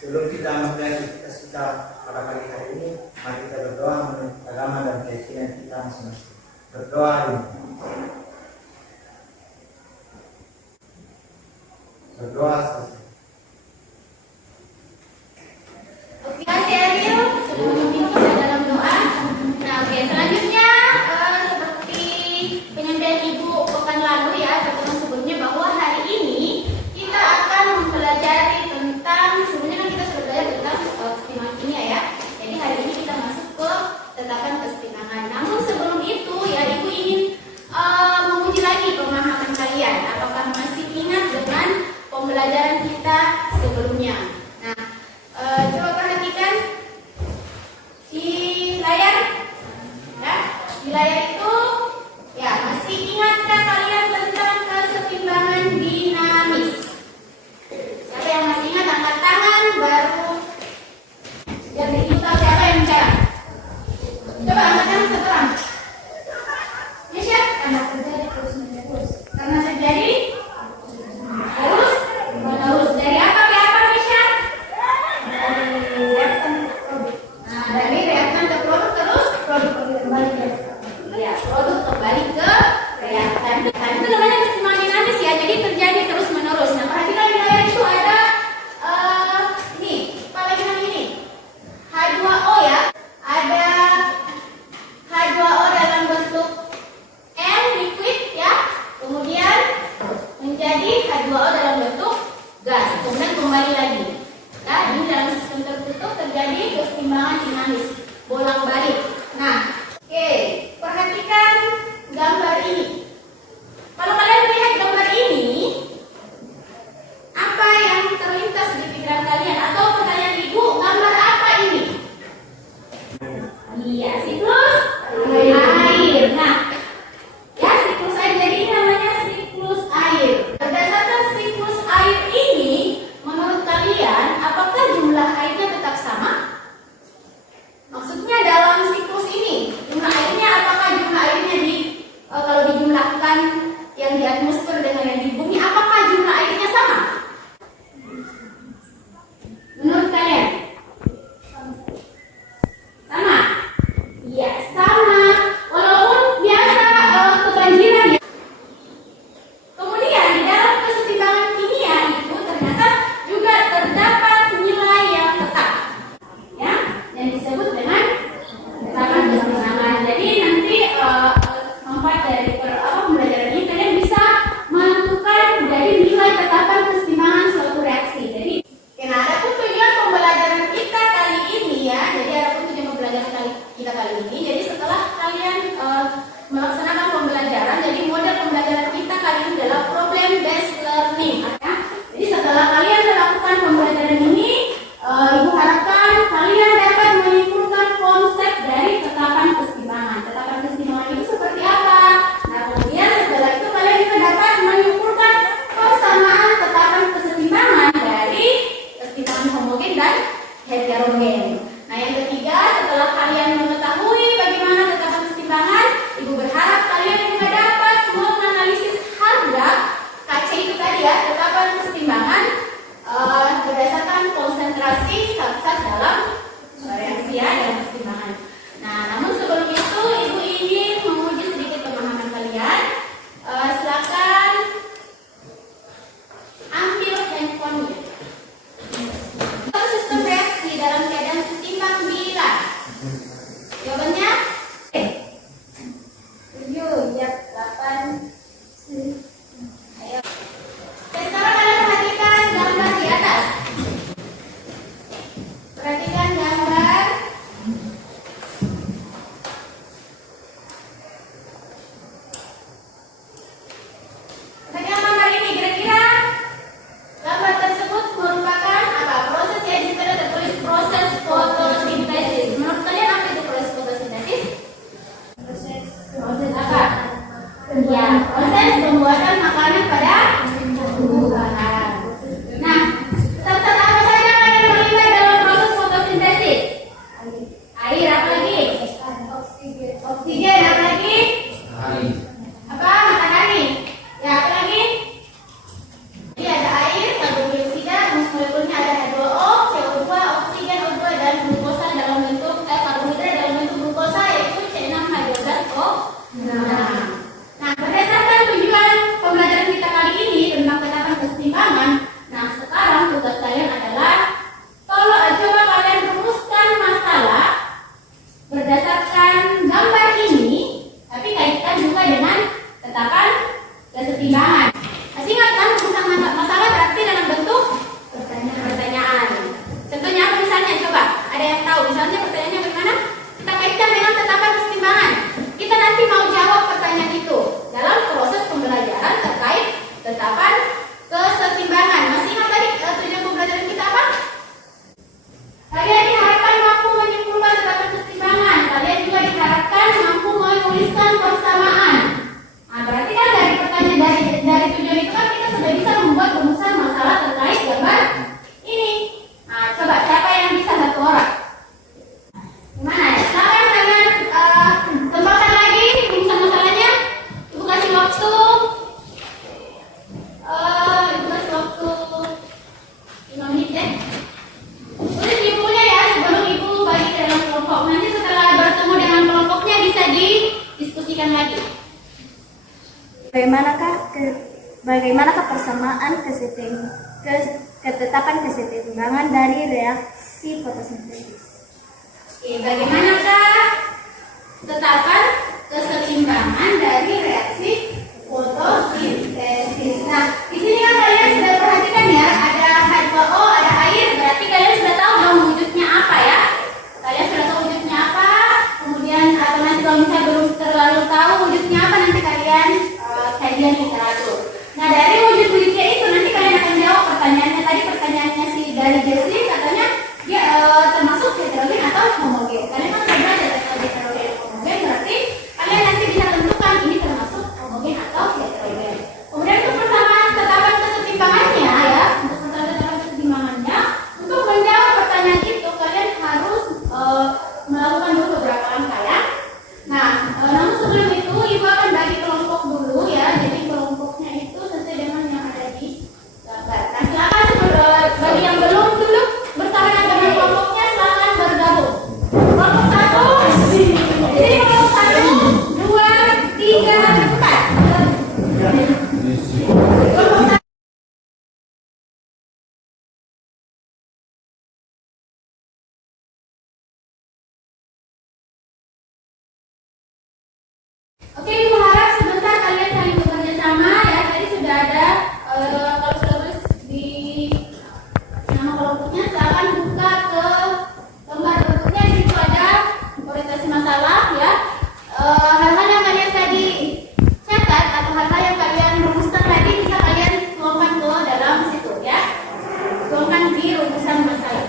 Sebelum kita memulai aktivitas kita pada pagi hari ini, mari kita berdoa menurut agama dan keyakinan kita masing-masing. Berdoa ini. Berdoa selesai. Oke, kasih Ariel. Sebelum kita dalam doa. Nah, oke, selanjutnya seperti penyampaian Ibu pekan lalu ya, pertemuan sebelumnya, bahwa hari ini kita akan mempelajari tentang, sebenarnya kan kita sudah belajar tentang kesetimbangan kimia ya. Jadi hari ini kita masuk ke tetapan kesetimbangan. Namun sebelum itu ya, Ibu ingin menguji lagi pemahaman kalian. Apakah masih ingat dengan pembelajaran kita sebelumnya? Nah, coba perhatikan di layar ya. Di layar itu ya, masih ingatkah kalian tentang kesetimbangan dinamis? Siapa yang masih ingat angkat tangan, baru yang itu tahu siapa yang bicara. Coba angkat tangan sekarang. Ya siap? Karena terjadi terus menerus. Karena terjadi terus menerus. Dari apa ke apa, Misha? Dari reaktan ke produk. Nah, dari reaktan ke produk, terus produk kembali ke ya, produk kembali ke reaktan. Nah, itu namanya kesetimbangan dinamis ya. Jadi terjadi terus menerus. Nah, perhatikan di layar itu ada ini, apa lagi namanya ini? H2O ya. Ada H2O dalam bentuk L liquid ya. Kemudian menjadi H2O dalam bentuk gas. Kemudian kembali lagi. Ya, ini dalam sistem tertutup terjadi kesetimbangan dinamis, bolak-balik. Nah, oke, perhatikan gambar ini. Kalau kalian melihat gambar ini, apa yang terlintas di pikiran kalian? Atau pertanyaan Ibu, gambar apa ini? Iya, siklus air. Nah, ya, siklus air. Jadi ini namanya siklus air. Berdasarkan siklus air ini, menurut kalian, apakah jumlah airnya tetap sama? Maksudnya dalam siklus ini, jumlah airnya, apakah jumlah airnya kalau dijumlahkan yang di atmosfer dengan yang di bumi, apakah jumlah airnya sama? Menurut kalian? Sama? Iya, sama. Walaupun biasa kebanjiran ya. Kemudian di dalam kesetimbangan kimia itu ternyata juga terdapat nilai yang tetap, ya, yang disebut dengan tetapan kesetimbangan. Jadi nanti manfaat dari pembelajaran ini, kalian bisa menentukan dari nilai tetapan kesetimbangan suatu reaksi. Jadi, karena ada pun tujuan pembelajaran kita kali ini ya. Jadi ada pun tujuan pembelajaran kita kali ini. Jadi setelah kalian melaksanakan pembelajaran, jadi model pembelajaran kita kali ini adalah problem based learning. Ya. Jadi setelah kalian melakukan pembelajaran ini, Ibu harapkan kalian dapat menyimpulkan konsep dari tetapan kesetimbangan. Tetapan kesetimbangan itu seperti apa? Nah, kemudian setelah itu kalian juga dapat menyimpulkan persamaan tetapan kesetimbangan dari kesetimbangan homogen dan heterogen. Nah, yang ketiga, setelah kalian mengetahui bagaimana tetapan kesetimbangan, Ibu berharap kalian juga dapat menganalisis harga KC itu tadi ya, tetapan kesetimbangan berdasarkan konsentrasi zat-zat dalam reaksi ya, dalam kesetimbangan. Nah, namun sebelum itu Ibu ingin menguji sedikit pemahaman kalian. Silakan pembuatan makanan pada tumbuh-tumbuhan. Nah, zat-zat apa saja yang akan terlibat dalam proses fotosintesis? Air, apa lagi? Oksigen, apa lagi? Apa? Matahari. Ya, apa lagi? Jadi ada air, karbon dioksida, molekulnya ada H2O, CO2, oksigen, O2 dan glukosa dalam bentuk karbohidrat dalam bentuk glukosa yaitu C6H12O. Nah, berdasarkan tujuan pembelajaran kita kali ini tentang penetapan kesetimbangan, nah sekarang tugas kalian adalah coba kalian rumuskan masalah berdasarkan gambar ini, tapi kaitkan juga dengan tetapan kesetimbangan. Masih ingat kan rumusan masalah berarti dalam bentuk pertanyaan. Contohnya apa misalnya? Coba, ada yang tahu misalnya pertanyaannya bagaimana? Kita kaitkan dengan tetapan kesetimbangan. Kita nanti mau jawab pertanyaan itu dalam proses pembelajaran terkait tetapan kesetimbangan. Masih ingat tadi tujuan pembelajaran kita apa? Kalian diharapkan mampu menyimpulkan tetapan kesetimbangan. Kalian juga diharapkan mampu menuliskan persamaan. Nah, berarti kan dari pertanyaan dari tujuan itu kan kita sudah bisa membuat rumusan masalah terkait gambar ini. Nah, coba siapa yang bisa satu orang? Gimana ya? Silakan kalian kembangkan lagi rumusan masalahnya. Ibu kasih waktu. Ibu kasih waktu 5 menit deh. Tulis ibunya ya sebelum ibu bagi ke dalam kelompok. Nanti setelah bertemu dengan kelompoknya bisa didiskusikan lagi. Bagaimanakah persamaan ketetapan kesetimbangan dari reaksi fotosintesis? Oke, bagaimanakah ketetapan kesetimbangan dari reaksi fotosintesis? Nah, di sini kan kalian sudah perhatikan ya, ada H2O, ada air, berarti kalian sudah tahu dong wujudnya apa ya? Kalian sudah tahu wujudnya apa? Kemudian atau nanti kalau misalnya belum terlalu tahu wujudnya apa, nanti kalian kajian literatur. Nah, dari wujud-wujudnya itu nanti kalian akan jawab pertanyaannya. Tadi pertanyaannya dari Jessie katanya dia termasuk heterogen atau homogen. Kalian kan sudah belajar tentang heterogen dan homogen, berarti kalian nanti bisa tentukan ini termasuk homogen atau heterogen. Kemudian untuk persamaan tetapan kesetimbangannya ya, untuk tetapan kesetimbangannya, untuk menjawab pertanyaan itu kalian harus melakukan dulu beberapa langkah ya. Nah, namun sebelum itu ibu akan bagi kelompok dulu ya. Jadi kelompoknya itu sesuai dengan yang ada di gambar. Nah, silakan bagi yang belum dulu bersama dengan kelompoknya silakan bergabung. Kelompok 1, jadi kelompok 1, 2, 3, 4. Kelompok 1. Oke, ibu harap sebentar kalian saling bekerja sama ya. Tadi sudah ada kalau sudah tulis di nama kelompoknya, silakan buka ke lembar berikutnya. Di situ ada orientasi masalah ya. Hal-hal yang kalian tadi catat atau hal-hal yang kalian rumuskan tadi bisa kalian tuangkan ke dalam situ ya. Tuangkan di rumusan masalah.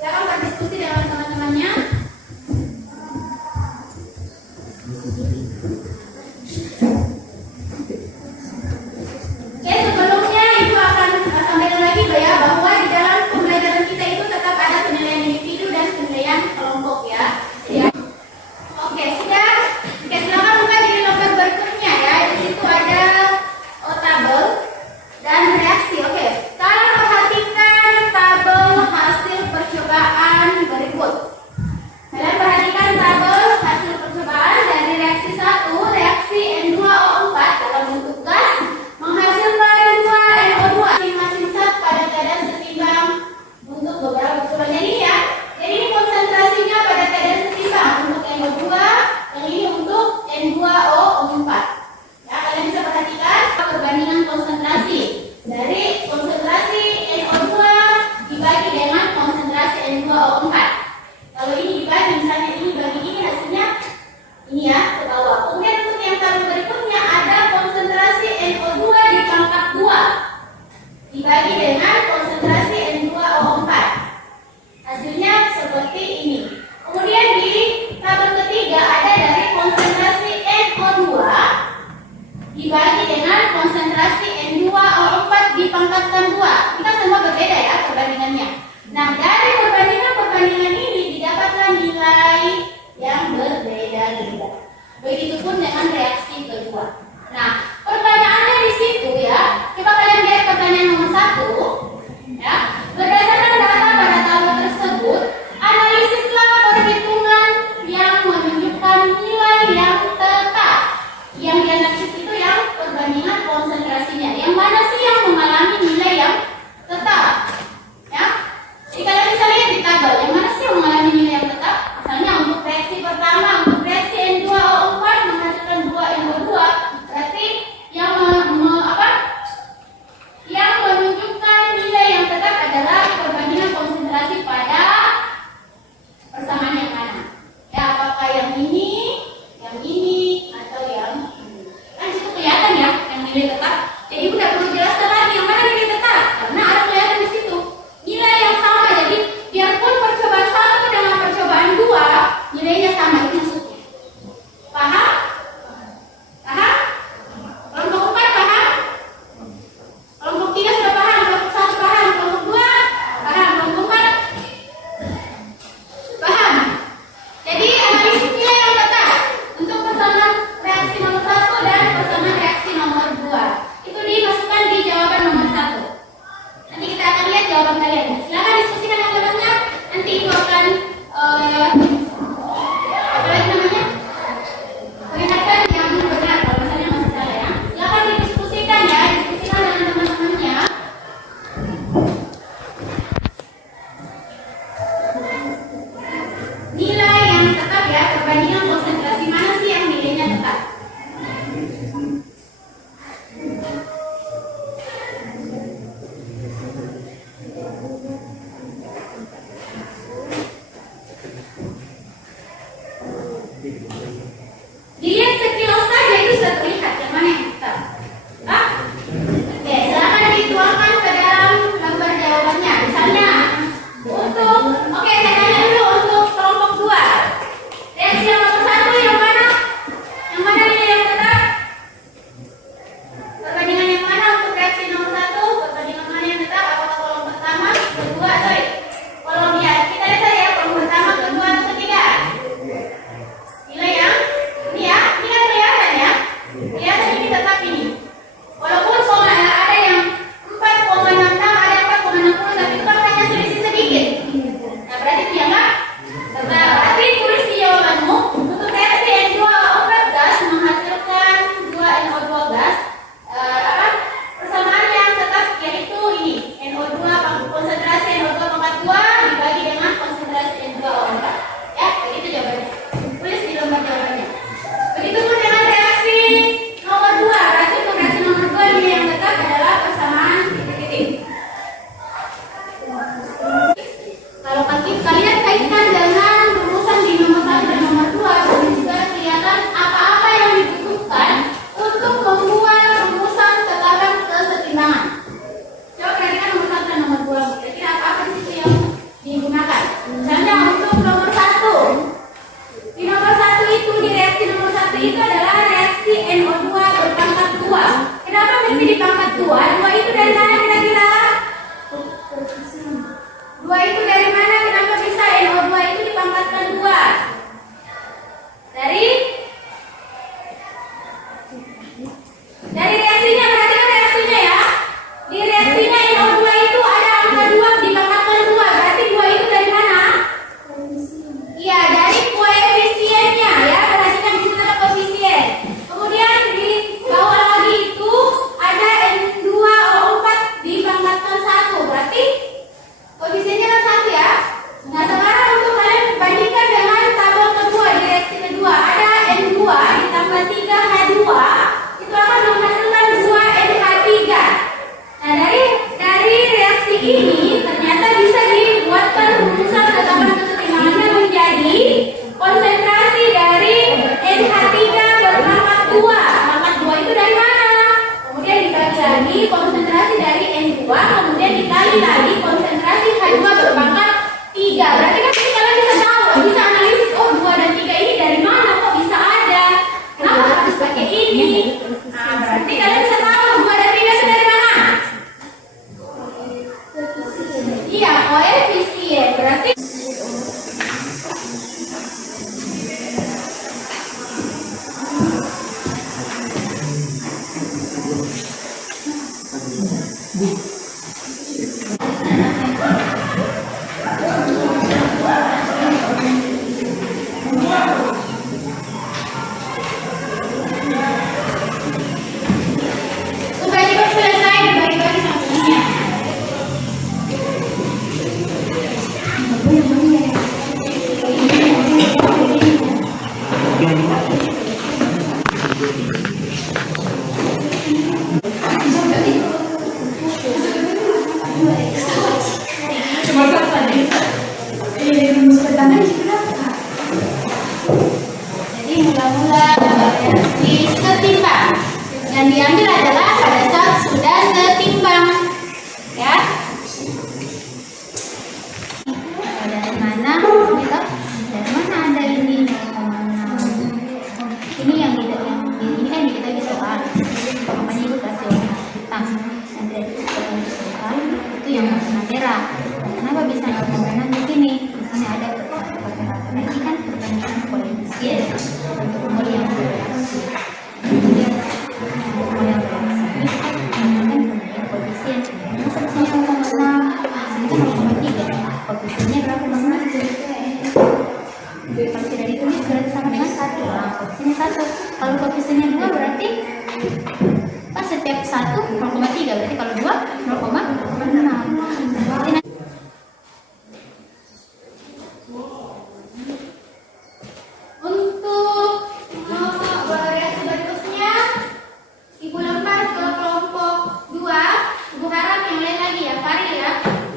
Silakan berdiskusi dengan teman-temannya. Oke, sebelumnya ibu akan sampaikan lagi ya bahwa di dalam pembelajaran kita itu tetap ada penilaian individu dan penilaian kelompok ya. Oke, sudah. Oke, silakan buka di lembar berikutnya ya. Di situ ada tabel dan reaksi. Oke, sekarang perhatikan tabel hasil percobaan berikut. Kalian perhatikan tabel hasil percobaan dari reaksi 1, reaksi N2O4 dalam bentuk gas menghasilkan 2NO2 masing-masing zat pada keadaan setimbang untuk beberapa percobaan. Jadi ya, jadi ini konsentrasinya pada keadaan setimbang untuk NO2, yang ini untuk N2O4. Ya, kalian bisa perhatikan perbandingan konsentrasi dari konsentrasi NO2 dibagi dengan konsentrasi N2O4. Kalau ini dibagi, misalnya ini bagi ini hasilnya ini ya ke bawah. Kemudian untuk yang tabel berikutnya ada konsentrasi NO2 di pangkat 2 dibagi dengan konsentrasi N2O4. Hasilnya seperti ini. Kemudian di tabel ketiga ada dari konsentrasi perbandingannya. Nah, dari perbandingan ini didapatlah nilai yang berbeda-beda. Begitupun dengan reaksi kedua. Nah, pertanyaannya di situ ya. Coba kalian lihat pertanyaan nomor 1. Ya, berdasarkan data pada tabel tersebut, analisislah perhitungan yang menunjukkan nilai yang tetap. Yang dianalisis itu yang perbandingan konsentrasinya. Yang mana sih yang mengalami nilai yang tetap? Ya, jadi kalian bisa lihat di tabel. Yang mana sih yang mengalami nilai yang tetap? Misalnya untuk reaksi pertama, untuk reaksi N2O4 menghasilkan 2NO2, berarti yang yang menunjukkan nilai yang tetap adalah perbandingan konsentrasi pada persamaan yang mana? Ya, apakah yang ini, atau yang ini? Kan itu kelihatan ya, yang nilai tetap. Jadi tidak perlu jelaskan lagi yang mana nilai tetap, karena ada kelihatan di situ nilai yang sama. Jadi biarpun percobaan 1 dengan percobaan 2 nilainya sama, itu maksudnya. Paham? Paham? Kelompok 4 paham? Kelompok 3 sudah paham? Kelompok 1 paham? Kelompok 2 paham? Kelompok 4 paham? Jadi analisis nilai yang tetap untuk persamaan reaksi nomor 1 dan persamaan reaksi nomor 2 itu dimasukkan di jawaban nomor 1. Nanti kita akan lihat jawaban kalian. Silakan diskusikan yang jawabannya. Nanti itu akan apa lagi namanya? Perlihatkan yang benar kalau misalnya masih salah ya. Silakan didiskusikan ya, diskusikan dengan teman-temannya. Nilai yang tetap ya, perbandingan konsentrasi mana sih yang nilainya tetap? Dilihat sekilas saja itu sudah terlihat yang mana yang tetap. Ah? Oke, silakan dituangkan ke dalam lembar jawabannya. Misalnya untuk, oke saya tanya dulu untuk kelompok 2. Reaksi yang nomor 1 yang mana? Yang mana nilai yang tetap? Perbandingan yang mana untuk reaksi nomor 1? Perbandingan mana yang tetap? Apakah kolom pertama, kedua, kolom ya kita lihat saja kolom pertama, kedua, atau ketiga? Nilai yang ini ya, ini kan kelihatan ya. Kelihatan ini tetap ini. Walaupun ada yang 4,66, ada yang 4,60, tapi itu kan hanya selisih sedikit. Nah, berarti dia enggak tetap. Berarti tulis di jawabanmu untuk reaksi N2O4 gas menghasilkan 2NO2 gas. Persamaan yang tetap yaitu ini NO2 konsentrasi NO2 pangkat 2 dibagi dengan konsentrasi N2O4. Ya, begitu jawabannya. Tulis di lembar jawabannya. Begitupun dengan reaksi nomor 2. Berarti untuk reaksi nomor 2 nilai yang tetap adalah persamaan titik-titik. Kalau kalian kaitkan dengan rumusan di nomor 1 dan nomor 2, ini juga kelihatan apa-apa yang dibutuhkan untuk membuat rumusan tekanan kesetimbangan. Coba perhatikan nomor 1 dan nomor 2. Kira-kira apa-apa di situ yang digunakan? Misalnya untuk nomor 1. Di nomor 1 itu, di reaksi nomor 1 itu adalah reaksi NO2 berpangkat 2. Kenapa mesti di pangkat 2? 2 itu dari mana kira-kira? 2 itu dari mana? Kenapa bisa NO2 itu dipangkatkan 2? Dari reaksinya, perhatikan reaksinya ya. Di reaksinya NO2 itu ada angka 2 dipangkatkan 2. Berarti 2 itu dari mana? Iya, dari koefisiennya ya. Perhatikan di situ ada koefisien. Kemudian di bawah lagi itu ada N2O4 diambil adalah pada saat sudah setimbang. Ya. Dari mana? Gitu. Dari mana ada ini? Ini yang kita ini kan kita di soal. Makanya itu kasih warna hitam. Dan dari soal itu yang warna merah. Kenapa bisa ada warna di sini? Di sini ada pertanyaan. Ini kan pertanyaan koefisien untuk umur yang bereaksi. Umur yang bereaksi ini kan pertanyaan koefisien. Koefisiennya 0,3. Koefisiennya berapa banget? Kalau tidak ditulis berarti sama dengan 1. Nah, koefisiennya 1. Kalau koefisiennya 2 berarti pas setiap 1 0,3. Berarti kalau 2 0,6. Untuk variasi berikutnya, Ibu lempar ke kelompok 2. Ibu harap yang lain lagi ya, Faril ya.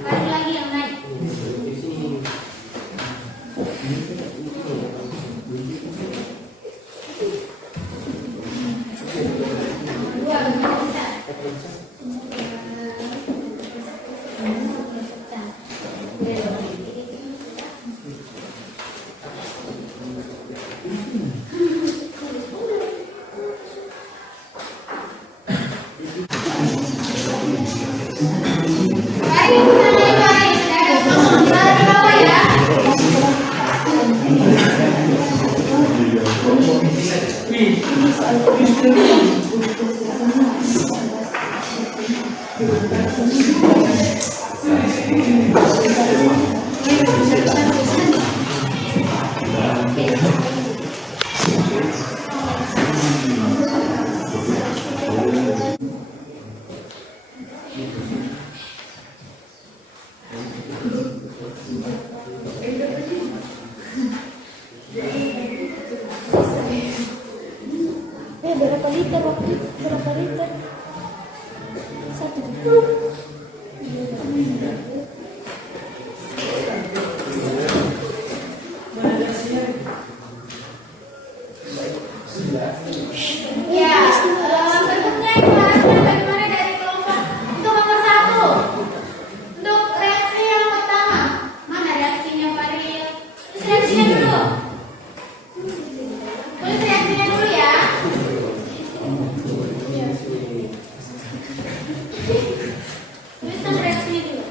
Faril lagi yang naik. Berapa liter waktu? Berapa liter? 1. Ya, berikutnya Ibu harapkan bagaimana dari kelompok untuk nomor 1. Untuk reaksi yang pertama, mana reaksinya Faril? Tulis reaksinya dulu. Tulis reaksinya dulu ya. Tuliskan reaksinya dulu.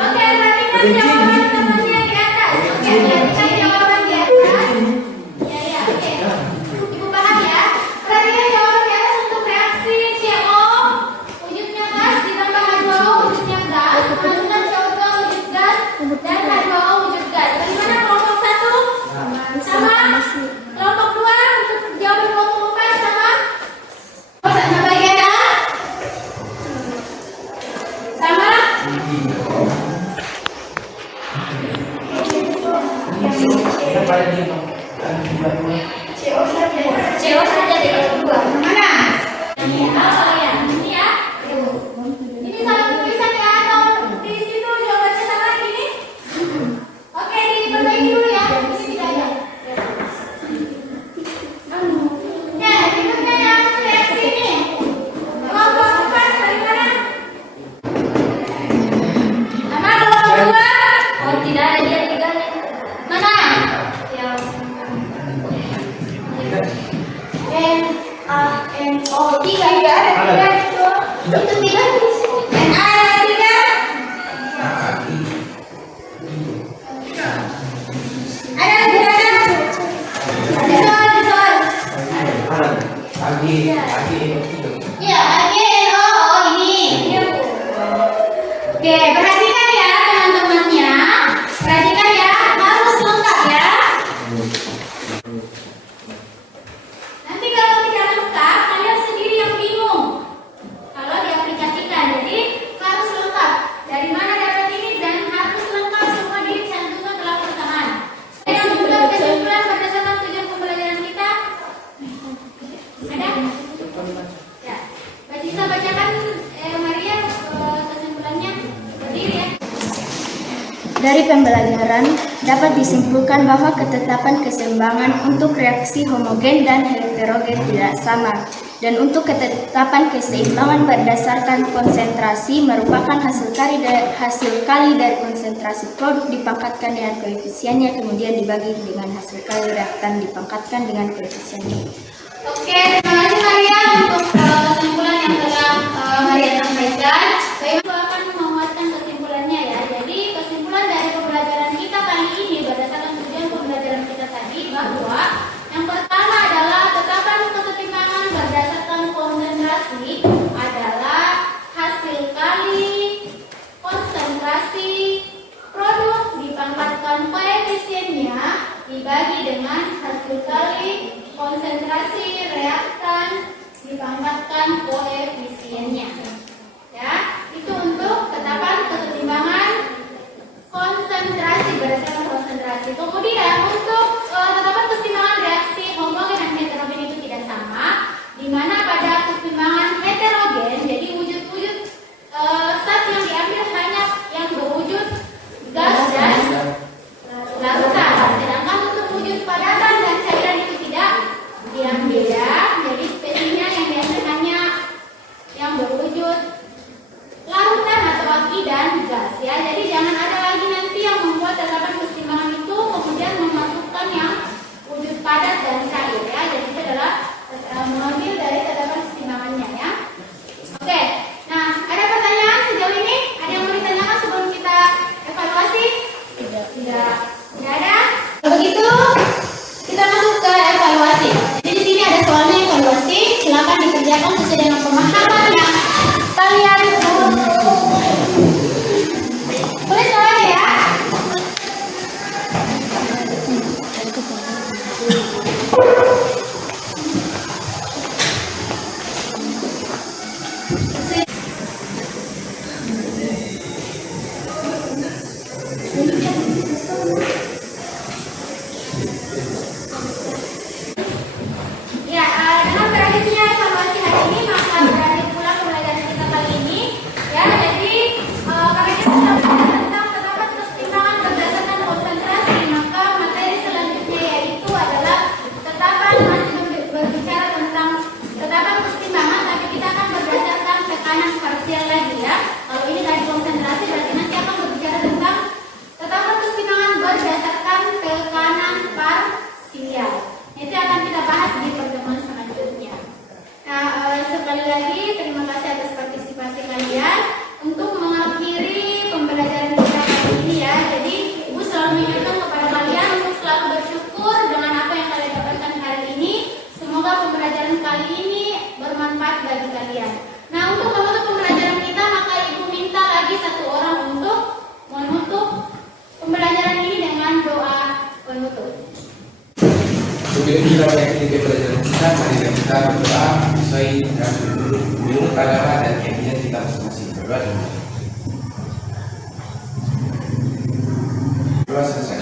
Oke, perhatikan jawaban temannya di atas. Oke, perhatikan jawaban di atas. Ya, oke. Ibu paham ya? Perhatikan jawaban di atas untuk reaksi CO, wujudnya gas, ditambah H2O, wujudnya gas, masukkan CO2 wujud gas, dan H2O wujud gas. Bagaimana kelompok 1? Sama? Kelompok 2 untuk jawaban kelompok 4 sama? Sama bagian A? Sama? CO saja di kelompok 2. Mana? Ini ya, ini ya. Ini salah tulisan ya atau di situ jawabannya salah ini? Oke, diperbaiki dulu ya. Ini tidak ada. Ya, berikutnya yang reaksi ini. Kelompok 4 bagaimana? Sama kelompok 2? Oh, tidak ada dia tiganya. Mana? Yang Oh, tiga ada tiga itu. Itu tiga disebutkan. Ada tiga. Ada tiga. Ada soal. Agi. Ya, AGNO. Oh, ini. Oke, perhatikan ya teman-temannya. Perhatikan ya, harus lengkap ya. Nanti kalau tidak lengkap, kalian sendiri yang bingung. Kalau diaplikasikan, jadi harus lengkap. Dari mana dapat ini dan harus lengkap semua dicantumkan dalam persamaan. Yang membuat kesimpulan berdasarkan tujuan pembelajaran kita. Ada? Ya. Bisa bacakan Maria kesimpulannya. Berdiri ya. Dari pembelajaran dapat disimpulkan bahwa ketetapan keseimbangan untuk reaksi homogen dan heterogen tidak sama, dan untuk ketetapan keseimbangan berdasarkan konsentrasi merupakan hasil kali dari konsentrasi produk dipangkatkan dengan koefisiennya kemudian dibagi dengan hasil kali reaktan dipangkatkan dengan koefisiennya. Oke, terima kasih Maria untuk kesimpulan yang telah Maria sampaikan. Baik, aku akan menguatkan kesimpulannya ya. Jadi kesimpulan dari pembelajaran kita kali ini berdasarkan tujuan pembelajaran kita tadi bahwa yang pertama adalah tetapan kesetimbangan berdasarkan konsentrasi adalah hasil kali konsentrasi produk dipangkatkan koefisiennya dibagi dengan hasil kali konsentrasi reaktan dipangkatkan koefisiennya. Ya, itu untuk ketetapan kesetimbangan konsentrasi berdasarkan konsentrasi. Kemudian untuk ketetapan kesetimbangan reaksi homogen dan heterogen itu tidak sama, di mana pada kesetimbangan heterogen jadi wujud-wujud zat yang diambil hanya yang berwujud gas dan larutan. Sedangkan untuk wujud padatan dan cairan itu tidak diambil ya. Jadi spesiesnya yang diambil hanya yang berwujud larutan atau aki dan gas ya. Jadi jangan ada lagi nanti yang membuat tetapan kesetimbangan itu kemudian memasukkan yang wujud padat dan cair ya. Jadi itu adalah mengambil dari tetapan kesetimbangannya ya. Oke. Nah, ada pertanyaan sejauh ini? Ada yang mau ditanyakan sebelum kita evaluasi? Tidak. Tidak ada. Kalau begitu kita masuk ke evaluasi. Jadi di sini ada soalnya evaluasi. Silakan dikerjakan sesuai dengan pemahaman yang kalian tulis soalnya ya. Ya, dengan berakhirnya evaluasi hari ini maka berakhir pula pembelajaran kita kali ini. Ya, jadi karena kita sudah belajar tentang tetapan kesetimbangan berdasarkan konsentrasi, maka materi selanjutnya yaitu adalah tetapan masih berbicara tentang tetapan kesetimbangan, tapi kita akan berdasarkan tekanan parsial lagi ya. Kalau ini dari konsentrasi berarti nanti akan berbicara tentang tetapan kesetimbangan berdasarkan tekanan parsial. Itu akan kita bahas di pertemuan selanjutnya. Nah, sekali lagi terima kasih atas partisipasi kalian untuk mengakhiri pembelajaran kita kali ini ya. Jadi Ibu selalu mengingatkan kepada kalian untuk selalu bersyukur dengan apa yang kalian dapatkan hari ini. Semoga pembelajaran kali ini bermanfaat bagi kalian. Nah, untuk menutup pembelajaran kita maka Ibu minta lagi satu orang untuk menutup pembelajaran ini dengan doa penutup. Sebelum kita mengakhiri pelajaran kita, mari kita berdoa sesuai dengan menurut agama dan keyakinan kita masing-masing. Berdoa dulu. Berdoa selesai.